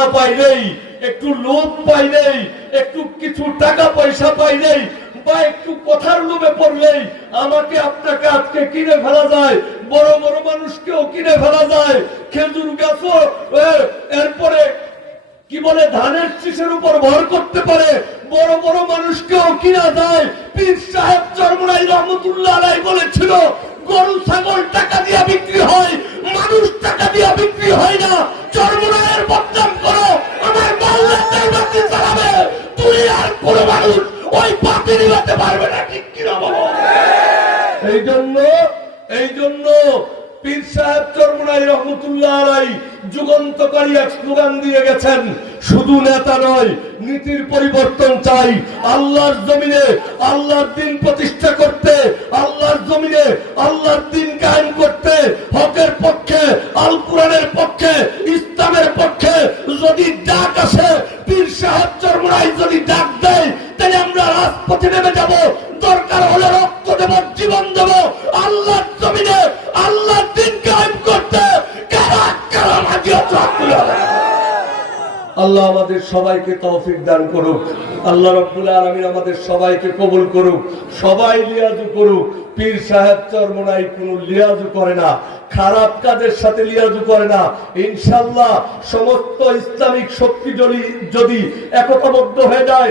প্ররোচনা পাইলেই, একটু লোভ পাইলেই, একটু কিছু টাকা পয়সা পাইলেই বা একটু কথার লোভে পড়লেই আমাকে আপনাকে আজকে কিনে ফেলা যায়, বড় বড় মানুষকেও কিনে ফেলা যায়। খেজুর গাছও এরপরে কি বলে ধানের শীষের উপর ভর করতে পারে, বড় বড় মানুষকেও কিনা যায়। পীর সাহেব চরমোনাই রহমতুল্লাহ আলাইহি বলেছিল, গরু ছাগল টাকা দিয়ে বিক্রি হয়, মানুষ টাকা দিয়ে বিক্রি হয় না। চরমোনাইয়ের বদনাম করো, আমার মহল্লাতে বাতি চালাবে, তুই আর কোন মানুষ ওই বাতি নিভাতে পারবে না, ঠিক কিনা বলো? এই জন্য পীর সাহেব চরমোনাই রহমতুল্লাহ আলাইহি যুগান্তকারী এক স্লোগান দিয়ে গেছেন, শুধু নেতা নয়, নীতির পরিবর্তন চাই। আল্লাহর জমিনে আল্লাহর দিন প্রতিষ্ঠা করতে, আল্লাহর জমিনে আল্লাহর দিন কায়েম করতে, হকের পক্ষে, আল কোরআনের পক্ষে, ইসলামের পক্ষে যদি ডাক আসে, পীর সাহেব চরমোনাই যদি ডাক দেয়, তাহলে আমরা রাজপথে নেমে যাব, দরকার হলে রক্ত দেব, জীবন দেব, আল্লাহর জমিনে আল্লাহর দিন কায়েম করতে। আল্লাহ আমাদের সবাইকে তৌফিক দান করুক। আল্লাহ রাব্বুল আলামিন আমাদের সবাইকে কবুল করুক। সবাই লিয়াজু করুক। পীর সাহেব চরমোনাই কোনো লিয়াজু করে না, খারাপ কাজের সাথে লিয়াজু করে না। ইনশাআল্লাহ সমস্ত ইসলামিক শক্তি যদি একতাবদ্ধ হয়ে যায়,